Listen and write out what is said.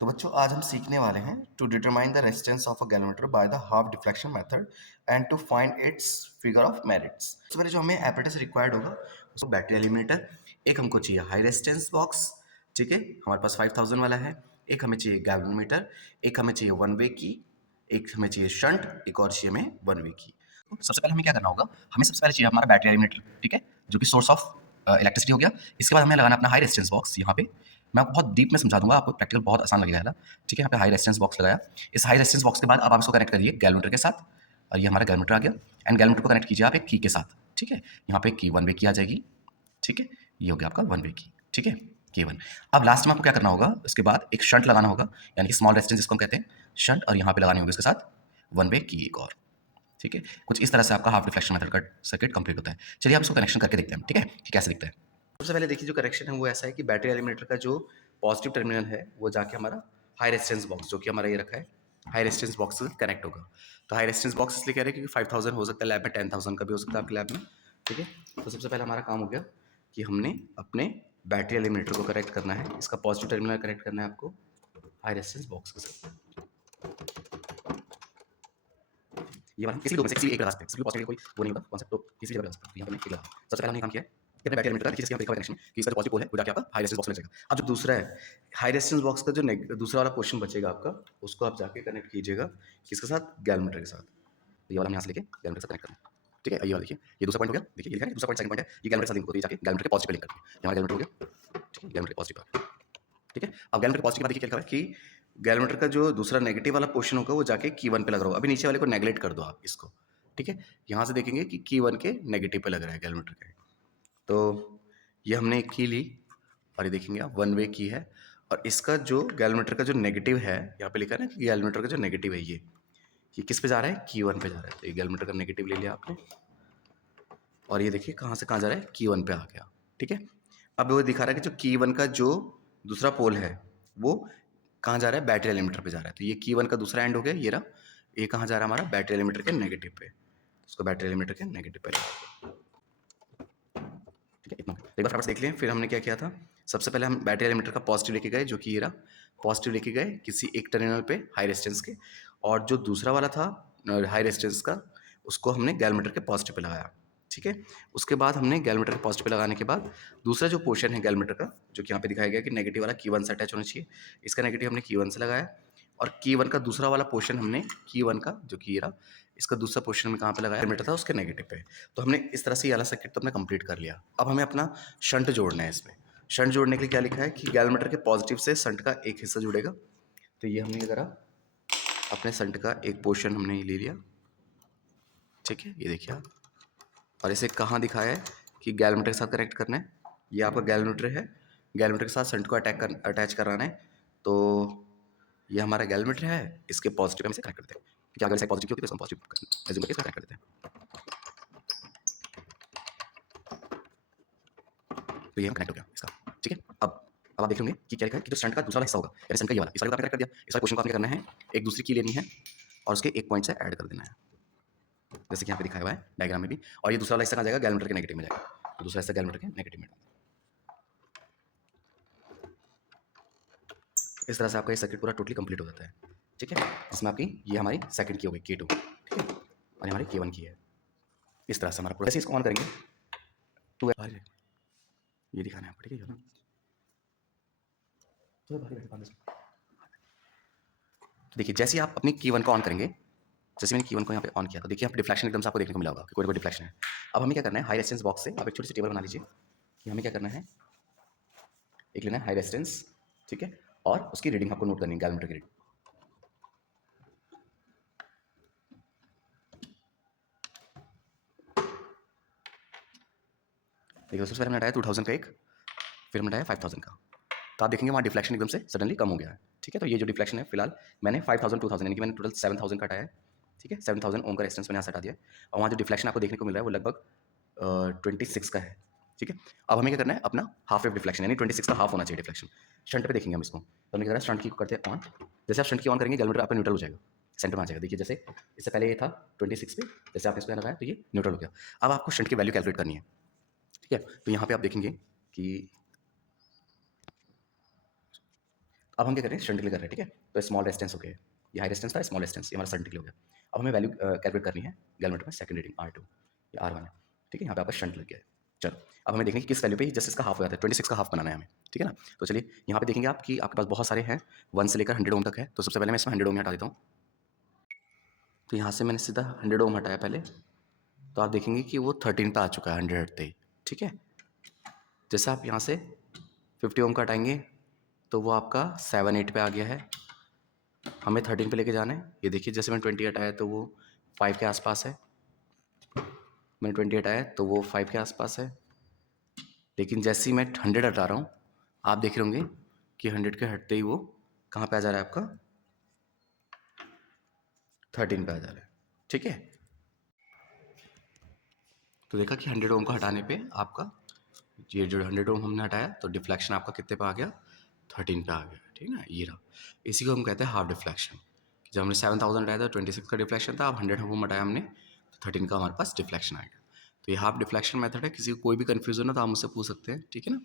तो बच्चों आज हम सीखने वाले हैं to determine the resistance of a galvanometer by the half deflection method and to find its figure of merits. सबसे पहले जो हमें एपरेटस रिक्वायर्ड होगा उसको बैटरी एलिमिनेटर, एक हमको चाहिए हाई रेजिस्टेंस बॉक्स, ठीक है हमारे पास 5000 वाला है, एक हमें चाहिए गैलोमीटर, एक हमें चाहिए वन वे की, एक हमें चाहिए शंट, एक और चाहिए हमें वन वे की। तो सबसे पहले हमें क्या करना होगा, हमें सबसे पहले चाहिए हमारा बैटरी एलिमिनेटर, ठीक है, जो कि सोर्स ऑफ इलेक्ट्रिसिटी हो गया। इसके बाद हमें लगाना अपना हाई रेजिस्टेंस बॉक्स यहाँ पे। मैं आपको बहुत डीप में समझा दूंगा, आपको प्रैक्टिकल बहुत आसान लगेगा है ना। ठीक है, यहाँ पे हाई रेजिस्टेंस बॉक्स लगाया। इस हाई रेजिस्टेंस बॉक्स के बाद अब आप इसको कनेक्ट करिए गैलोमीटर के साथ, और ये हमारा गैलोमीटर आ गया। एंड गैलोमीटर को कनेक्ट कीजिए आप एक की के साथ, ठीक है। यहाँ पे की वन वे की आ जाएगी, ठीक है, ये हो गया आपका वन वे की, ठीक है, के वन। अब लास्ट में आपको क्या करना होगा, उसके बाद एक शंट लगाना होगा, यानी कि स्मॉल रेजिस्टेंस जिसको हम कहते हैं शंट, और यहाँ पे लगानी होगी उसके साथ वन वे की एक और, ठीक है। कुछ इस तरह से आपका हाफ रिफ्लेक्शन मेथड का सर्किट कंप्लीट होता है। चलिए आप इसको कनेक्शन करके देखते हैं, ठीक है, कि कैसे दिखता है। सबसे पहले देखिए जो कनेक्शन है वो ऐसा है कि बैटरी एलिमिनेटर का जो पॉजिटिव टर्मिनल है वो जाके हमारा हाई रेजिस्टेंस बॉक्स जो कि हमारा ये रखा है हाई रेजिस्टेंस बॉक्स से कनेक्ट होगा। तो हाई रेजिस्टेंस बॉक्स इसलिए कह रहे हैं क्योंकि 5000 हो सकता है लैब में, 10000 का भी हो सकता है आपके लैब में, ठीक है। तो सबसे पहले हमारा काम हो गया कि हमने अपने बैटरी एलिमिनेटर को कनेक्ट करना है, इसका पॉजिटिव टर्मिनल कनेक्ट करना है आपको हाई रेजिस्टेंस बॉक्स के साथ। ये वाला किसी भी दो में से किसी भी एक लगा सकते हैं, किसी भी पॉजिटिव कोई वो नहीं होगा कॉन्सेप्ट, तो किसी भी जगह लगा सकते हैं। तो यहाँ पे हमने एक लगा। सबसे पहले हमने काम किया है कि अपने बैटरी एलिमेंटर का देखिए इसके यहाँ पे लिखा हुआ है कनेक्शन कि इसका जो पॉजिटिव पोल है वो जाके आपका हाई रेजिस्टेंस बॉक्स में जाएगा। अब जो दूसरा है हाई रेजिस्टेंस बॉक्स का जो दूसरा वाला पोर्शन बचेगा आपका, उसको आप जाके कनेक्ट कीजिएगा किसके साथ, गैलोमीटर के साथ। तो ये वाला हम यहाँ से लेके गैलोमीटर से कनेक्ट करना है, ठीक है। ये वाला देखिए, ये दूसरा पॉइंट हो गया, देखिए ये लिखा है दूसरा पॉइंट, सेकंड पॉइंट है, ये गैलोमीटर के साथ लिंक होती है, जाके गैलोमीटर के पॉजिटिव पे लिंक करती है। हमारा गैलोमीटर हो गया, ठीक है, गैलोमीटर के पॉजिटिव पर, ठीक है। अब गैलोमीटर के पॉजिटिव के बाद देखिए क्या लिखा है कि गैलोमीटर का जो दूसरा नेगेटिव वाला पोर्शन होगा वो जाके की वन पे लग रहा होगा। अभी नीचे वाले को नेगलेक्ट कर दो आप इसको, ठीक है। यहाँ से देखेंगे कि की वन के नेगेटिव पे लग रहा है गैलोमीटर के। तो ये हमने एक की ली और ये देखेंगे आप वन वे की है, और इसका जो गैलोमीटर का जो नेगेटिव है यहाँ पे लिखा है ना कि गैलोमीटर का जो नेगेटिव है ये किस पे जा रहा है, की वन पे जा रहा है। तो ये गैलोमीटर का नेगेटिव ले लिया आपने, और ये देखिए कहाँ से कहाँ जा रहा है, की वन पे आ गया, ठीक है। अब वो दिखा रहा है कि जो की वन का जो दूसरा पोल है वो कहाँ जा रहा है, बैटरी एलिमेंटर पे जा रहा है। तो ये की वन का दूसरा एंड हो गया, ये रहा। ये कहाँ जा रहा है हमारा, बैटरी एलिमेंटर के नेगेटिव पे। इसको बैटरी एलिमेंटर के नेगेटिव पे लगा, ठीक है। इतना एक बार फटाफट से देख लें। फिर हमने क्या किया था, सबसे पहले हम बैटरी एलिमेंटर का पॉजिटिव लेके गए, जो कि ये रहा। पॉजिटिव लेके गए किसी एक टर्मिनल पे हाई रेजिस्टेंस के, और जो दूसरा वाला था हाई रेजिस्टेंस का, उसको हमने गैलोमीटर के पॉजिटिव पे लगाया, ठीक है। उसके बाद हमने गैलोमीटर के पॉजिटिव पे लगाने के बाद दूसरा जो पोर्शन है गैलोमीटर का, जो कि यहाँ पे दिखाया गया कि नेगेटिव वाला की वन से अटैच होना चाहिए, इसका नेगेटिव हमने की वन से लगाया। और की वन का दूसरा वाला पोर्शन हमने की वन का जो कि ये रहा, इसका दूसरा पोर्शन में कहाँ पे लगाया, गैलोमीटर था उसके नेगेटिव पे। तो हमने इस तरह से ये वाला सर्किट तो हमने कंप्लीट कर लिया। अब हमें अपना शंट जोड़ना है इसमें। शंट जोड़ने के लिए क्या लिखा है कि गैलोमीटर के पॉजिटिव से शंट का एक हिस्सा जुड़ेगा। तो ये हमने करा, अपने शंट का एक पोर्शन हमने ले लिया, ठीक है, ये देखिए आप। और इसे कहाँ दिखाया है कि गैलोमीटर के साथ कनेक्ट करना है। ये आपका गैलोमीटर है, गैलोमीटर के साथ शंट को अटैच कराना है। तो ये हमारा गैलोमीटर है, इसके पॉजिटिव हम इसे कनेक्ट करते हैं, क्योंकि अगर इसे पॉजिटिव होती है तो हम पॉजिटिव एज्यूम करके इसको कनेक्ट कर देते हैं। तो ये कनेक्ट हो गया इसका, ठीक है। अब आप देख लेंगे कि क्या लिखा है कि जो शंट का दूसरा वाला हिस्सा होगा, यानी शंट का ये वाला, इस वाले को आपने कनेक्ट कर दिया, इस वाले पोर्शन को आपने करना है, एक दूसरी की लेनी है और उसके एक पॉइंट से ऐड कर देना है, जैसे कि यहाँ पे दिखाया हुआ है डायग्राम में भी। और ये दूसरा वाला हिस्सा कहाँ जाएगा, गैलोमीटर के नेगेटिव में जाएगा। तो दूसरा हिस्सा गैलोमीटर के नेगेटिव में। इस तरह से आपका ये सर्किट पूरा टोटली कंप्लीट हो जाता है, ठीक है। जिसमें आपकी ये हमारी सेकंड की हो गई K2, ठीक है, और हमारी K1 की है। इस तरह से हमारा पूरा, जैसे इसको ऑन करेंगे तो ये दिखाना है आपको, ठीक है ना। तो देखिए जैसे ही आप अपनी की वन को ऑन करेंगे, जैसे मैंने की वन को यहाँ पे ऑन किया तो देखिए यहाँ पे डिफ्लेक्शन एकदम से आपको देखने को मिला होगा कि कोई कोई डिफ्लेक्शन है। अब हमें क्या करना है, हाई रेजिस्टेंस बॉक्स से आप एक छोटी सी टेबल बना लीजिए कि हमें क्या करना है, एक लेना है हाई रेजिस्टेंस, ठीक है, और उसकी रीडिंग आपको नोट करनी है, गैलोमीटर की रीडिंग। देखिए सबसे पहले हमने हटाया 2000 का एक, फिर हमने हटाया 5000 का। तो आप देखेंगे वहाँ डिफ्लेक्शन एकदम से सडनली कम हो गया है, ठीक है। तो ये जो डिफ्लेक्शन है फिलहाल मैंने 5000 2000 यानी कि मैंने टोटल 7000 का हटाया है, ठीक है। 7000 ओम का रेजिस्टेंस मैंने यहाँ से हटा दिया, और वहाँ जो डिफ्लेक्शन आपको देखने को मिल रहा है वो लगभग 26 का है, ठीक है। अब हमें क्या करना है, अपना हाफ वेव डिफ्लेक्शन यानी 26 का हाफ होना चाहिए डिफ्लेक्शन। शंट पे देखेंगे हम इसको, तो हमने क्या करा, शंट की को करते हैं ऑन। जैसे आप शंट की ऑन करेंगे गैलोमीटर आपका न्यूट्रल हो जाएगा, सेंटर में आ जाएगा। देखिए जैसे इससे पहले ये था 26 पे, जैसे आपने इस पर लगाया तो ये न्यूट्रल हो गया। अब आपको शंट की वैल्यू कैलकुलेट करनी है, ठीक है। तो यहाँ पे आप देखेंगे कि अब हम क्या कर रहे हैं, शंट के लिए कर रहे हैं, ठीक है। तो स्मॉल रेजिस्टेंस हो गया, ये हाई रेजिस्टेंस था, स्मॉल रेजिस्टेंस, ये हमारा शंट के लिए हो गया। अब हमें वैल्यू कैलकुलेट करनी है गैलोमीटर में, सेकंड रीडिंग R2 या R1 है, ठीक है। यहाँ पे आपका शंट लग गया है। चलो अब हमें देखना है कि किस वैल्यू पे जस्ट इसका हाफ हो जाता है, 26 का हाफ बनाना है हमें, ठीक है ना। तो चलिए यहाँ पे देखेंगे आप कि आपके पास बहुत सारे हैं, 1 से लेकर 100 ओम तक है। तो सबसे पहले मैं इसमें 100 ओम हटा देता हूँ। तो यहाँ से मैंने सीधा 100 ओम हटाया पहले, तो आप देखेंगे कि वो 13 पे आ चुका है 100 हटते ही, ठीक है। जैसे आप यहाँ से 50 ओम का हटाएंगे तो वो आपका 7-8 पे आ गया है, हमें 13 पे लेके जाना है। ये देखिए जैसे मैंने 20 हटाया तो वो 5 के आसपास है, मैंने 20 हटाया तो वो 5 के आसपास है। लेकिन जैसे ही मैं 100 हटा रहा हूँ, आप देख रहे होंगे कि 100 के हटते ही वो कहाँ पे आ जा रहा है, आपका 13 पे आ जा रहा है, ठीक है। तो देखा कि 100 ओम का हटाने पे आपका ये जो 100 ओम हमने हटाया तो डिफ्लेक्शन आपका कितने पे आ गया, 13 पे आ गया, ठीक है ना। ये रहा, इसी को हम कहते हैं हाफ डिफ्लेक्शन। जब हमने 7000 हटाया था 26 का डिफ्लेक्शन था, अब 100 ओम हटाया हमने तो 13 का हमारे पास डिफ्लेक्शन आ गया। तो ये हाफ डिफ्लेक्शन मेथड है, किसी को कोई भी कन्फ्यूजन हो तो आप मुझसे पूछ सकते हैं, ठीक है ना।